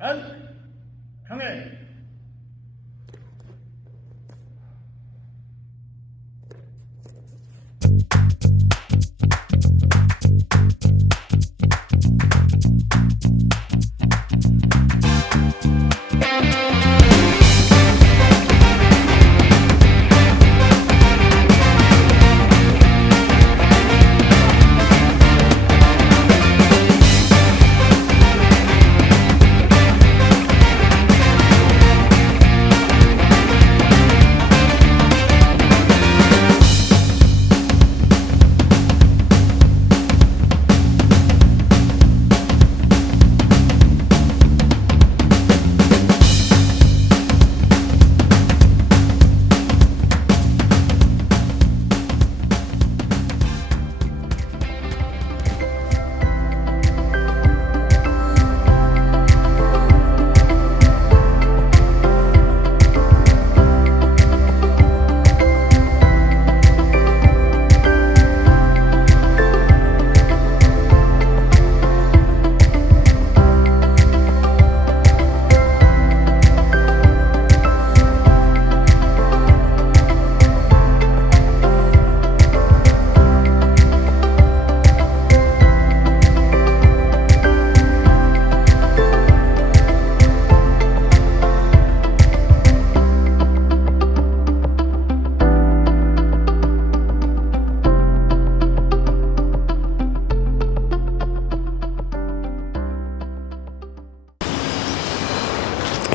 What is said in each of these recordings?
평행.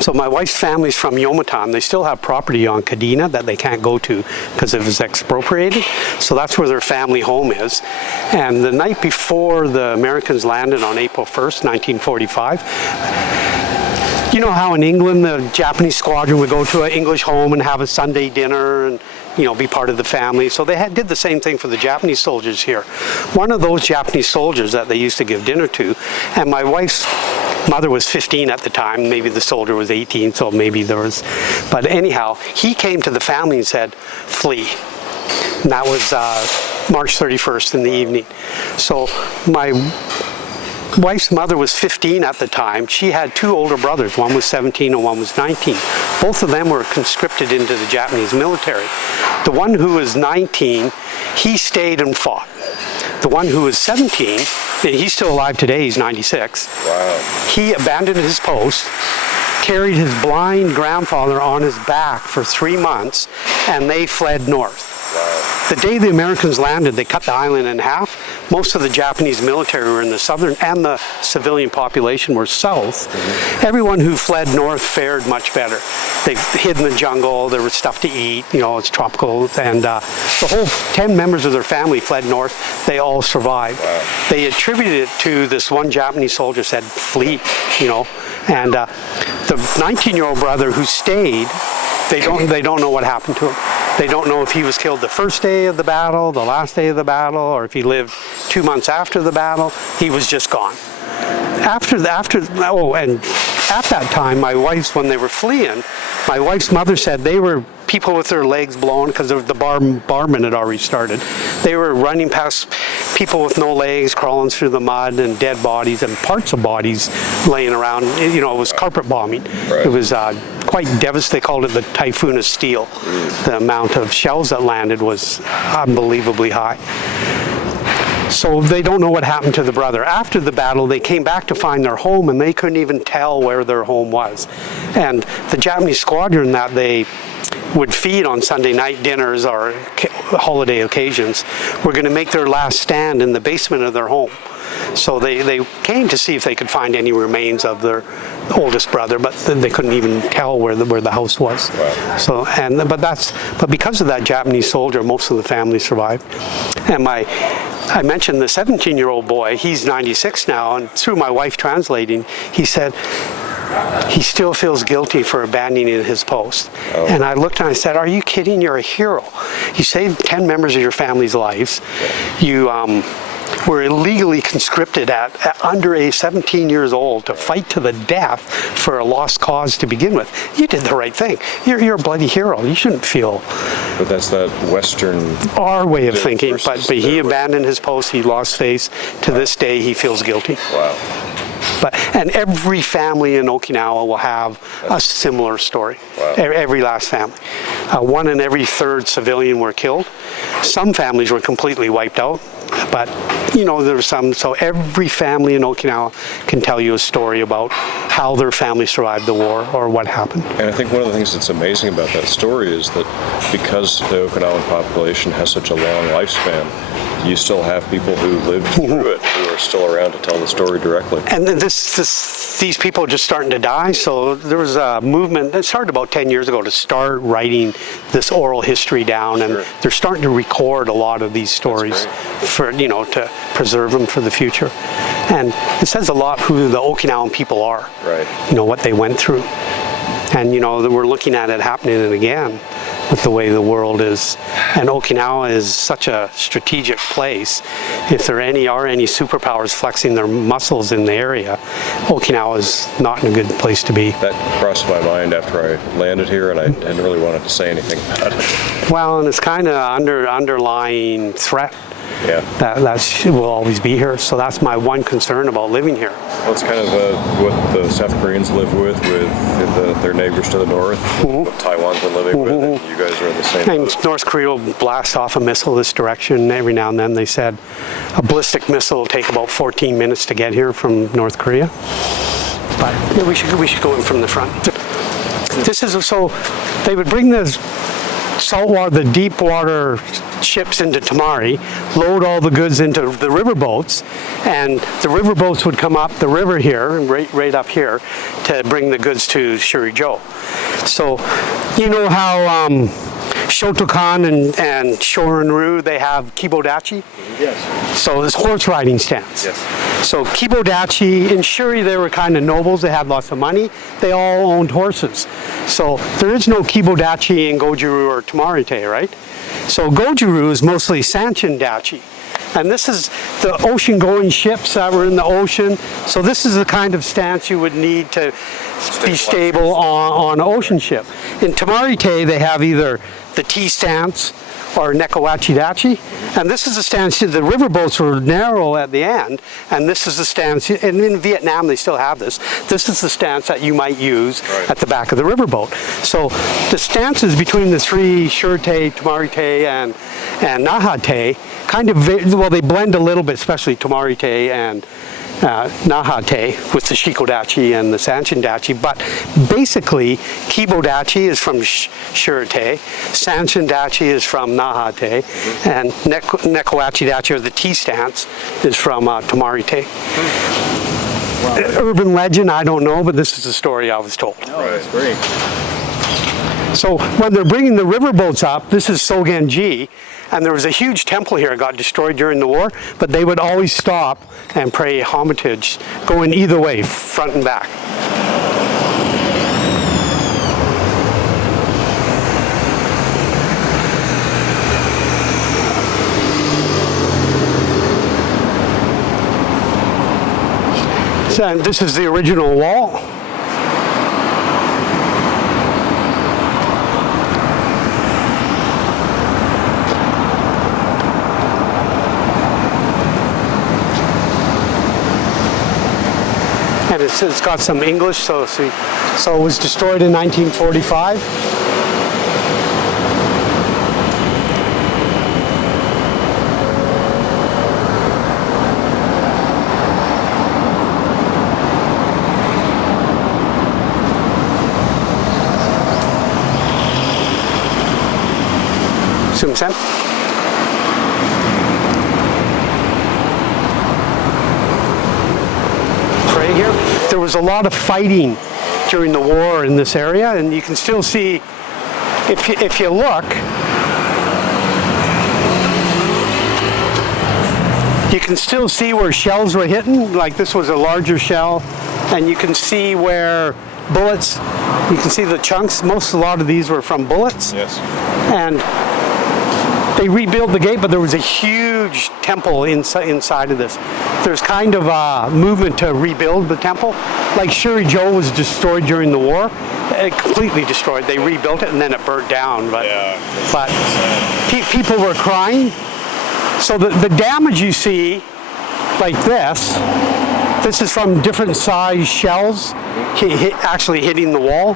So my wife's family's from Yomitan. They still have property on Kadena that they can't go to because it was expropriated. So that's where their family home is. And the night before the Americans landed on April 1st, 1945, you know how in England the Japanese squadron would go to an English home and have a Sunday dinner and, you know, be part of the family. So they did the same thing for the Japanese soldiers here. One of those Japanese soldiers that they used to give dinner to, and my wife's mother was 15 at the time, maybe the soldier was 18, so maybe there was, but anyhow, he came to the family and said, flee. And that was March 31st in the evening. So my wife's mother was 15 at the time. She had two older brothers. One was 17 and one was 19. Both of them were conscripted into the Japanese military. The one who was 19, he stayed and fought. The one who was 17, and he's still alive today, he's 96. Wow. He abandoned his post, carried his blind grandfather on his back for 3 months, and they fled north. Wow. The day the Americans landed, they cut the island in half. Most of the Japanese military were in the southern, and the civilian population were south. Mm-hmm. Everyone who fled north fared much better. They hid in the jungle, there was stuff to eat, you know, it's tropical, and the whole 10 members of their family fled north. They all survived. Wow. They attributed it to this one Japanese soldier said, flee, you know, and the 19-year-old brother who stayed, they don't know what happened to him. They don't know if he was killed the first day of the battle, the last day of the battle, or if he lived 2 months after the battle. He was just gone. And at that time, when they were fleeing, my wife's mother said they were people with their legs blown because the bombardment had already started. They were running past people with no legs, crawling through the mud, and dead bodies and parts of bodies laying around. You know, it was carpet bombing. Right. It was quite devastating. They called it the Typhoon of Steel. The amount of shells that landed was unbelievably high. So they don't know what happened to the brother. After the battle, they came back to find their home, and they couldn't even tell where their home was. And the Japanese squadron that they would feed on Sunday night dinners or holiday occasions were going to make their last stand in the basement of their home. So they came to see if they could find any remains of their oldest brother, but they couldn't even tell where the house was. Wow. So but because of that Japanese soldier, most of the family survived. And I mentioned the 17-year-old boy. He's 96 now, and through my wife translating, he said he still feels guilty for abandoning his post. Oh. And I looked and I said, "Are you kidding? You're a hero. You saved 10 members of your family's lives. You were illegally conscripted at under age 17 years old to fight to the death for a lost cause to begin with. You did the right thing. You're a bloody hero. You shouldn't feel." But that's that Western... Our way of thinking, but he abandoned his post. He lost face. To this day, he feels guilty. Wow. And every family in Okinawa will have a similar story. Wow. Every last family. 1 in every 3rd civilian were killed. Some families were completely wiped out, but there were some. So every family in Okinawa can tell you a story about how their family survived the war or what happened. And I think one of the things that's amazing about that story is that because the Okinawan population has such a long lifespan, you still have people who lived through it who are still around to tell the story directly. And then these people are just starting to die. So there was a movement that started about 10 years ago to start writing this oral history down, and they're starting to record a lot of these stories for to preserve them for the future. And it says a lot who the Okinawan people are. Right. What they went through. And we're looking at it happening again with the way the world is. And Okinawa is such a strategic place. If there are any superpowers flexing their muscles in the area, Okinawa is not in a good place to be. That crossed my mind after I landed here, and I hadn't really wanted to say anything about it. Well, and it's kind of underlying threat. Yeah. That will always be here. So that's my one concern about living here. Well, it's kind of what the South Koreans live with their neighbors to the north, what Taiwan's been living with, and you guys are in the same And boat. North Korea will blast off a missile this direction every now and then. They said a ballistic missile will take about 14 minutes to get here from North Korea. But yeah, we should go in from the front. This is so they would bring the saltwater, the deep water ships into Tamari, load all the goods into the river boats, and the river boats would come up the river here, right up here, to bring the goods to Shurijo. So, how Shotokan and Chayon-Ryu, they have kibodachi? Yes. So it's horse riding stands. Yes. So kibodachi, in Shuri they were kind of nobles, they had lots of money, they all owned horses. So there is no kibodachi in Goju-Ryu or Tamarite, right? So Goju-Ryu is mostly sanchin-dachi. And this is the ocean-going ships that were in the ocean. So this is the kind of stance you would need to be stable on an ocean ship. In Tamarite, they have either the T stance or Nekowachi-dachi. And this is the stance, the river boats were narrow at the end, and this is the stance, and in Vietnam they still have this. This is the stance that you might use at the back of the river boat. So the stances between the three, Shurite, Tamarite, and Nahate, kind of, they blend a little bit, especially Tamarite and Nahate with the Shikodachi and the Sanchin-dachi, but basically Kibodachi is from Shurite, Sanchin-dachi is from Nahate, and Nekowachi-dachi, or the T stance, is from Tamarite. Wow. Urban legend, I don't know, but this is the story I was told. Oh, that's great. So when they're bringing the river boats up, this is Sogenji, and there was a huge temple here that got destroyed during the war, but they would always stop and pray homage, going either way, front and back. So, and this is the original wall. And it's got some English, so it was destroyed in 1945. Sumsen. Here. There was a lot of fighting during the war in this area, and you can still see, if you look, you can still see where shells were hitting, like this was a larger shell, and you can see where bullets, you can see the chunks, a lot of these were from bullets. Yes. And they rebuilt the gate, but there was a huge temple inside of this. There's kind of a movement to rebuild the temple. Like Shurijo was destroyed during the war, completely destroyed. They rebuilt it and then it burnt down. But people were crying. So the damage you see, like this, This is from different size shells actually hitting the wall.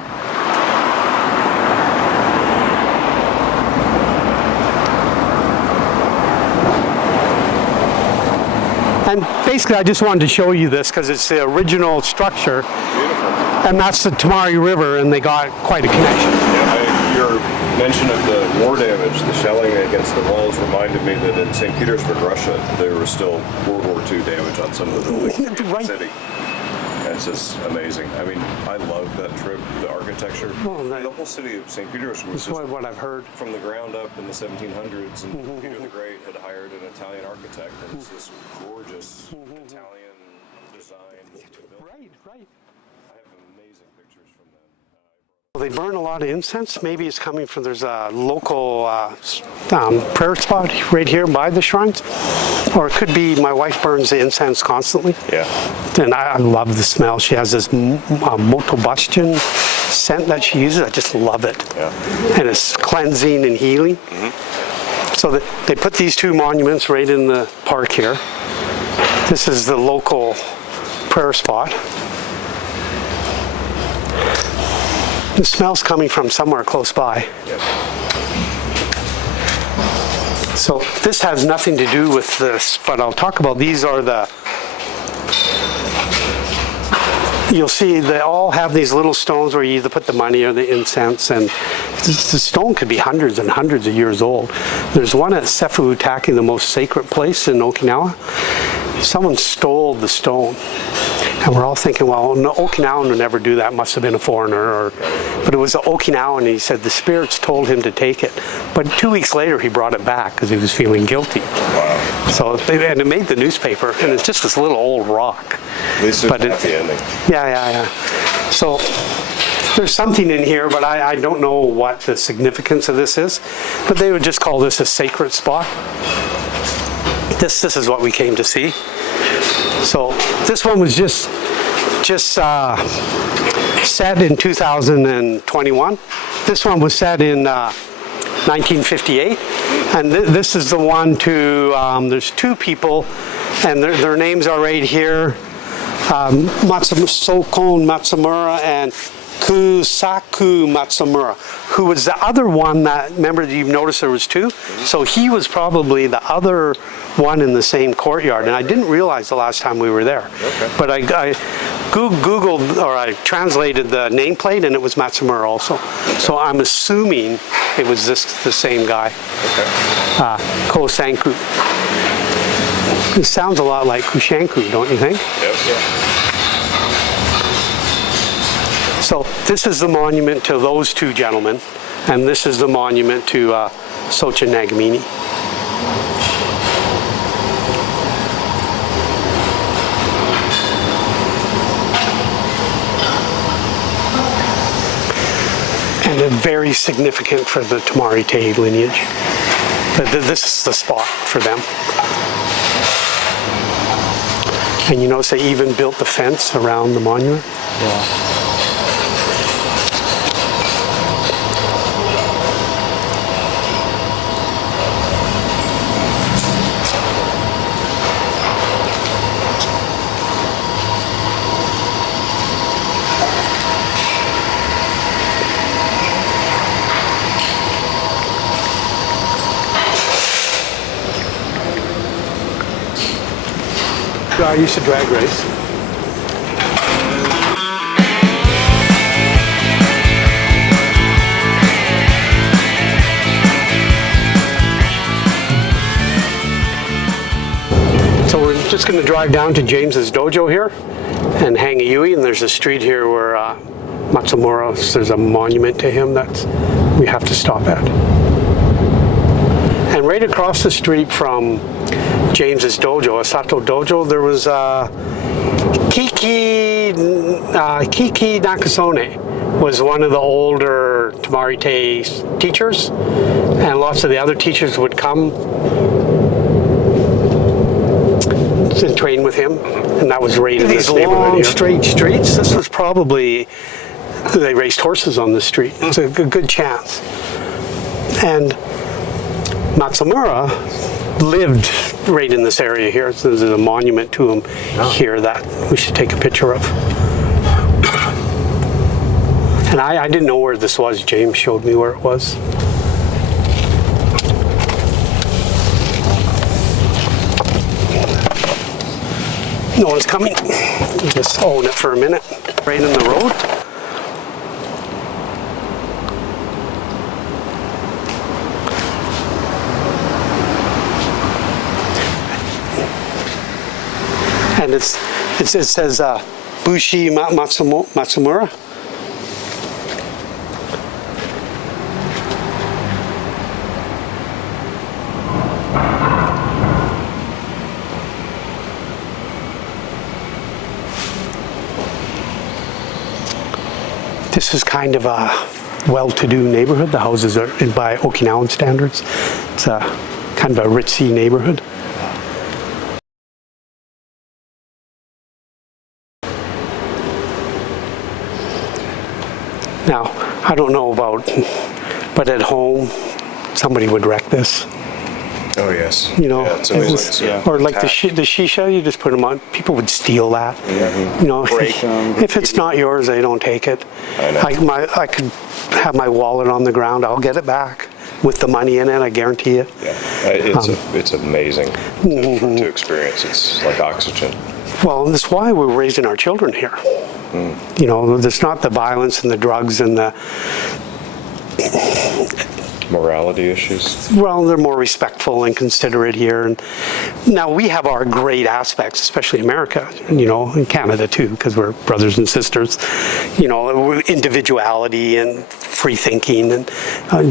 And basically, I just wanted to show you this because it's the original structure. Beautiful. And that's the Tamari River, and they got quite a connection. Yeah, your mention of the war damage, the shelling against the walls, reminded me that in St. Petersburg, Russia, there was still World War II damage on some of the buildings in the city. And it's just amazing. I mean, I love that trip, the architecture. Well, the whole city of St. Petersburg was what I've heard. From the ground up in the 1700s, and Peter the Great had hired an Italian architect, and it's this gorgeous Italian design. Right, right. I have amazing pictures from them. Well, they burn a lot of incense. Maybe it's coming from, there's a local prayer spot right here by the shrines. Or it could be my wife burns the incense constantly. Yeah. And I love the smell. She has this motobustion scent that she uses. I just love it. Yeah. And it's cleansing and healing. So they put these two monuments right in the park here. This is the local prayer spot. The smell's coming from somewhere close by. Yep. So this has nothing to do with this, but I'll talk about these are the, you'll see they all have these little stones where you either put the money or the incense, and the stone could be hundreds and hundreds of years old. There's one at Sefu Utaki, the most sacred place in Okinawa. Someone stole the stone. And we're all thinking, well, no, Okinawan would never do that, must have been a foreigner. But it was an Okinawan, and he said the spirits told him to take it. But 2 weeks later, he brought it back because he was feeling guilty. Wow. So, and it made the newspaper, and it's just this little old rock. At least it's a happy ending. Yeah. So there's something in here, but I don't know what the significance of this is. But they would just call this a sacred spot. This is what we came to see. So this one was just set in 2021. This one was set in 1958, and this is the one to. There's two people, and their names are right here: Sokon Matsumura and Kusaku Matsumura, who was the other one that, remember, you've noticed there was two? So he was probably the other one in the same courtyard, and I didn't realize the last time we were there. Okay. But I Googled, or I translated the nameplate, and it was Matsumura also. So I'm assuming it was the same guy. Okay. Kosanku. It sounds a lot like Kushanku, don't you think? Yep. Yeah. So this is the monument to those two gentlemen, and this is the monument to Socha Nagamine. And they're very significant for the Tamari Te lineage. This is the spot for them. And you notice they even built the fence around the monument. Yeah. I used to drag race. So we're just going to drive down to James's dojo here and hang a yui, and there's a street here where Matsumura, there's a monument to him that we have to stop at. And right across the street from James's dojo, Asato Dojo, there was Kiki Nakasone was one of the older Tamari Te teachers, and lots of the other teachers would come and train with him, and that was right in this neighborhood here. Straight streets. This was probably, they raced horses on the street. It's a good chance. And Matsumura lived right in this area here. So there's a monument to him here that we should take a picture of. And I didn't know where this was. James showed me where it was. No one's coming. Just own it for a minute. Right in the road. And it says Bushi Matsumura. This is kind of a well-to-do neighborhood. The houses are by Okinawan standards. It's a kind of a ritzy neighborhood. Now, I don't know about, but at home, somebody would wreck this. Oh yes. You know, yeah, it's amazing. or like the shisha, you just put them on. People would steal that. Mm-hmm. You know, Break them. if it's not yours, they don't take it. I know. I could have my wallet on the ground. I'll get it back with the money in it. I guarantee it. Yeah, it's amazing to experience. It's like oxygen. Well, and that's why we're raising our children here. You know, there's not the violence and the drugs and the. Morality issues. Well, they're more respectful and considerate here. And now we have our great aspects, especially America, you know, and Canada too, because we're brothers and sisters, you know, individuality and free thinking, and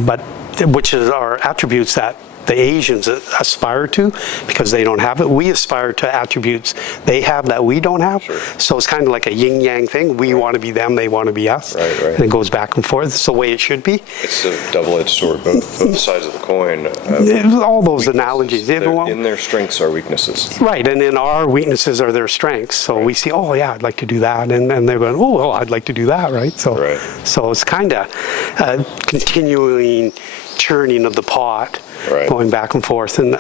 but which is our attributes that the Asians aspire to because they don't have it. We aspire to attributes they have that we don't have. Sure. So it's kind of like a yin-yang thing. We want to be them, they want to be us. Right, right. And it goes back and forth. It's the way it should be. It's a double-edged sword. Both sides of the coin. All those analogies. In their strengths are weaknesses. Right, and in our weaknesses are their strengths. So we see, oh yeah, I'd like to do that, and they're going, oh, well, I'd like to do that, right? So, so it's kind of continuing churning of the pot, going back and forth, and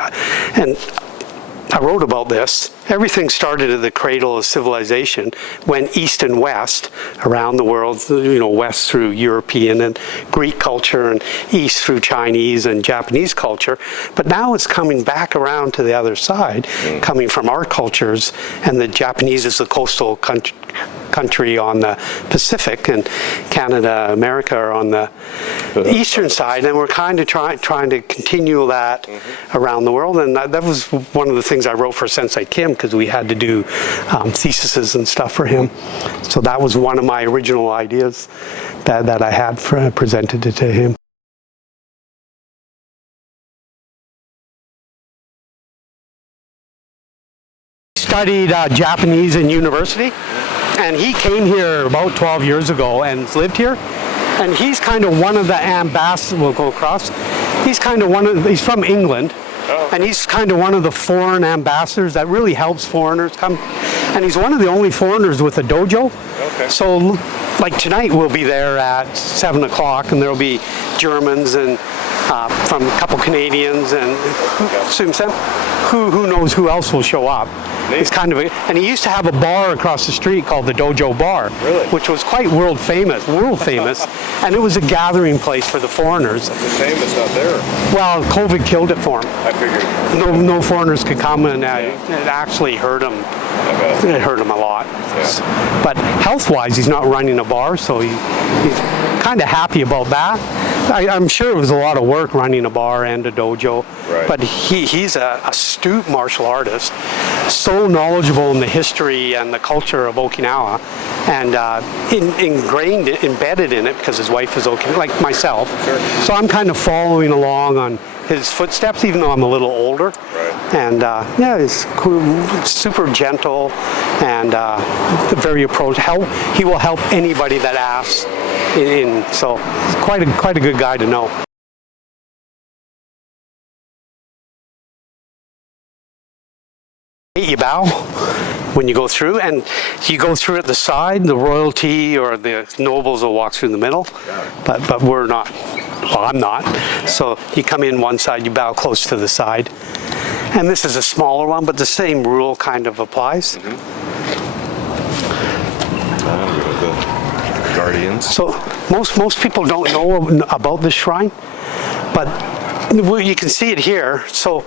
I wrote about this. Everything started at the cradle of civilization when East and West around the world, you know, West through European and Greek culture and East through Chinese and Japanese culture. But now it's coming back around to the other side, coming from our cultures, and the Japanese is the coastal country on the Pacific, and Canada, America are on the eastern side, and we're kind of trying to continue that around the world. And that was one of the things I wrote for Sensei Kim, because we had to do theses and stuff for him. So that was one of my original ideas that I had presented it to him. Studied Japanese in university, and he came here about 12 years ago and lived here. And he's kind of one of the ambassadors. We'll go across. He's kind of he's from England. And he's kind of one of the foreign ambassadors that really helps foreigners come. And he's one of the only foreigners with a dojo. Okay. So, like tonight, we'll be there at 7 o'clock, and there'll be Germans and from a couple Canadians, and who knows who else will show up. It's kind of and he used to have a bar across the street called the Dojo Bar, which was quite world famous, and it was a gathering place for the foreigners. It's a shame it's not there. Well, COVID killed it for him. I figured. No foreigners could come, and it actually hurt him. It hurt him a lot. Yeah. But health-wise, he's not running a bar, so he's kind of happy about that. I'm sure it was a lot of work running a bar and a dojo, but he's an astute martial artist, so knowledgeable in the history and the culture of Okinawa, and embedded in it because his wife is Okinawa, like myself. Sure. So I'm kind of following along on his footsteps, even though I'm a little older. And yeah, he's cool, super gentle, and very approachable. He will help anybody that asks. So quite a good guy to know. You bow, when you go through, and you go through at the side, the royalty or the nobles will walk through the middle, but we're not. Well, I'm not. So you come in one side, you bow close to the side. And this is a smaller one, but the same rule kind of applies. The guardians. So most people don't know about this shrine, but you can see it here. So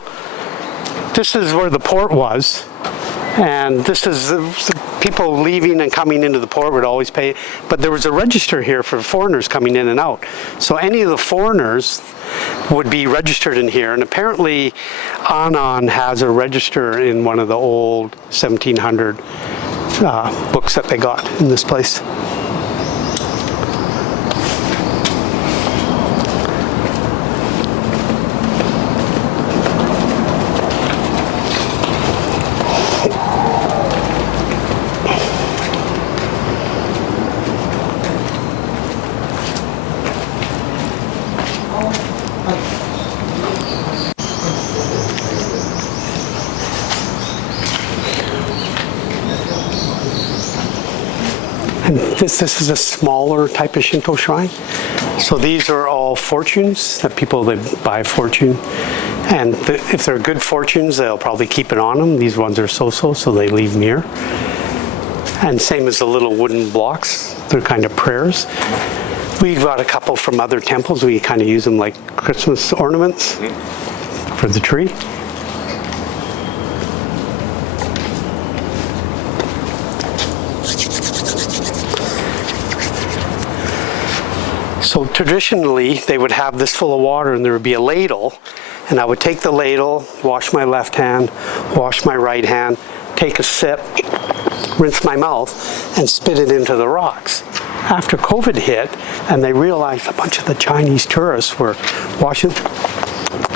this is where the port was. And this is the people leaving and coming into the port would always pay. But there was a register here for foreigners coming in and out. So any of the foreigners would be registered in here. And apparently Anan has a register in one of the old 1700 books that they got in this place. And this is a smaller type of Shinto shrine. So these are all fortunes that people that buy fortune. And if they're good fortunes, they'll probably keep it on them. These ones are so-so, so they leave them here. And same as the little wooden blocks, they're kind of prayers. We've got a couple from other temples. We kind of use them like Christmas ornaments for the tree. So traditionally, they would have this full of water and there would be a ladle, and I would take the ladle, wash my left hand, wash my right hand, take a sip, rinse my mouth, and spit it into the rocks. After COVID hit, and they realized a bunch of the Chinese tourists were washing,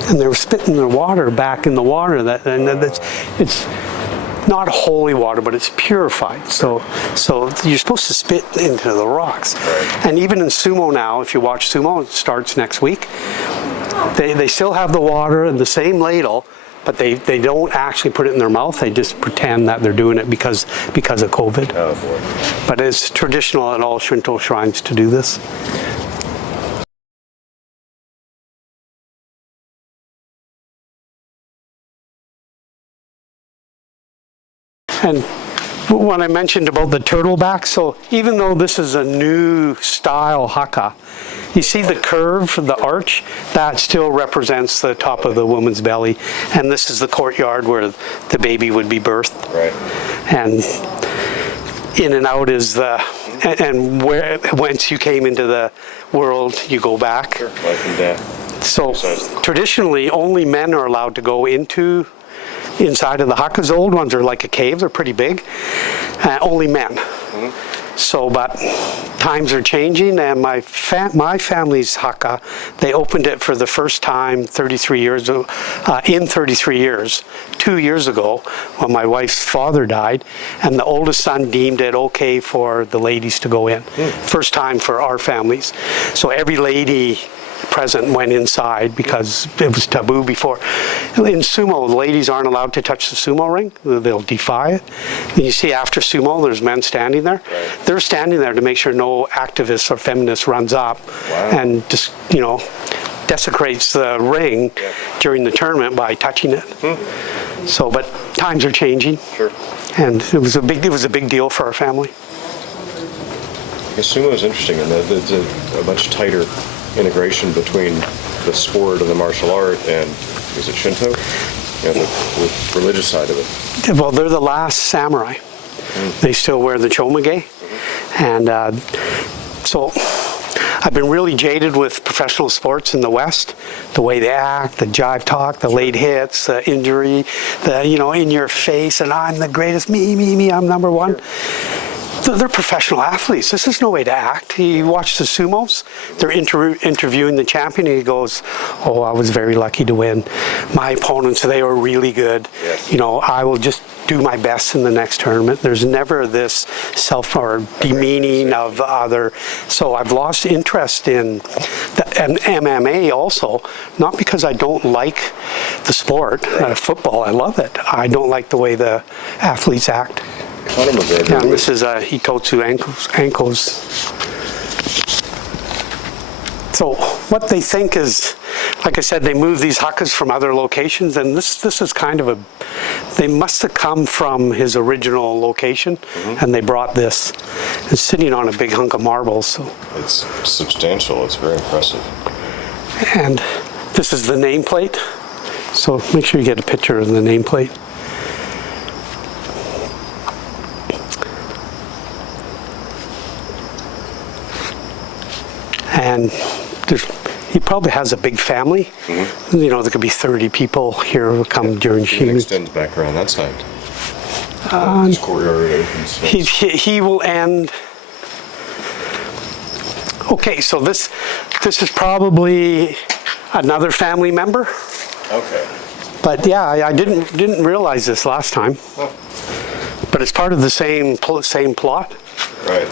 and they were spitting their water back in the water. It's not holy water, but it's purified. So you're supposed to spit into the rocks. And even in sumo now, if you watch sumo, it starts next week. They still have the water in the same ladle, but they don't actually put it in their mouth. They just pretend that they're doing it because of COVID. Oh boy. But it's traditional at all Shinto shrines to do this. And when I mentioned about the turtle back, so even though this is a new style haka, you see the curve, the arch, that still represents the top of the woman's belly. And this is the courtyard where the baby would be birthed. Right. And in and out is and whence you came into the world, you go back. Sure. Life and death. So traditionally, only men are allowed to go inside of the hakas. The old ones are like a cave, they're pretty big. Only men. So, but times are changing, and my family's haka, they opened it for the first time 33 years, 2 years ago, when my wife's father died, and the oldest son deemed it okay for the ladies to go in. First time for our families. So every lady present went inside because it was taboo before. In sumo, the ladies aren't allowed to touch the sumo ring. They'll defy it. And you see after sumo, there's men standing there. Right. They're standing there to make sure no activist or feminist runs up and just, desecrates the ring during the tournament by touching it. So, but times are changing. Sure. And it was a big deal for our family. Sumo is interesting in that it's a much tighter integration between the sport and the martial art and, is it Shinto? The religious side of it. Well, they're the last samurai. They still wear the chomage. And so I've been really jaded with professional sports in the West, the way they act, the jive talk, the late hits, the injury, in your face, and I'm the greatest, me, I'm number one. They're professional athletes. This is no way to act. He watched the sumos. They're interviewing the champion, and he goes, "Oh, I was very lucky to win. My opponents, they were really good. Yes. You know, I will just do my best in the next tournament." There's never this self or demeaning of other. So I've lost interest in and MMA also, not because I don't like the sport. Football, I love it. I don't like the way the athletes act. Conor McGregor. Yeah, this is Hitotsu ankles. So what they think is, like I said, they move these hakas from other locations, and this is kind of they must have come from his original location, and they brought this. It's sitting on a big hunk of marble, so. It's substantial, it's very impressive. And this is the nameplate, so make sure you get a picture of the nameplate. And he probably has a big family. You know, there could be 30 people here who come during It shooting. extends back around that side. This courtyard opens. He will end. Okay, so this is probably another family member. Okay. But yeah, I didn't realize this last time. Oh. But it's part of the same plot. Right.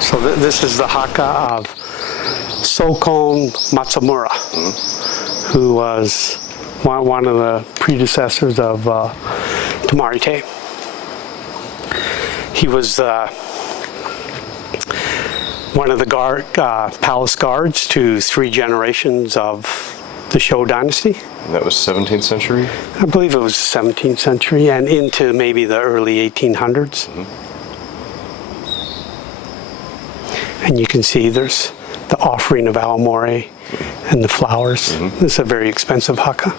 So this is the haka of Sokon Matsumura, who was one of the predecessors of Tamarite. He was one of the palace guards to 3 generations of the Shou dynasty. And that was 17th century? I believe it was 17th century and into maybe the early 1800s. And you can see there's the offering of Aomori and the flowers. This is a very expensive haka.